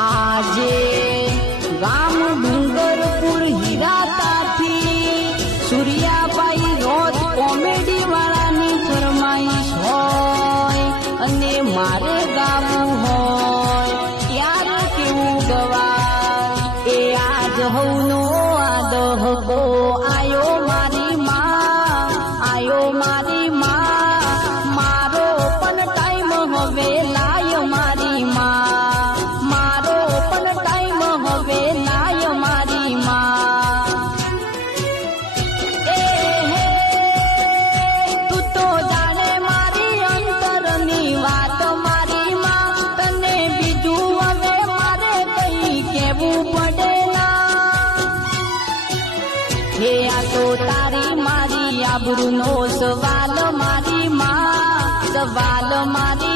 આજે ગામ ડુંગરપુર હીરાતાથી સૂર્યાબાઈ રોજ કોમેડી વાળાની ફરમાઈશ હોય અને મારે ગાવું હોય ત્યારે કેવું ગવાય એ આજ હવનો આદહકો આયો મારી માં આયો મારી માં મારો પણ ટાઈમ હવે લાય મારી માં મારો પણ ટાઈમ હવે લાય મારી માં એ હે તું તો જાણે મારી અંતરની વાત મારી માં તને બીજું હવે મારે કઈ કેવું પડે ના હે આ તો તારી મારી આબરૂનો સવાલ મારી માં સવાલ મારી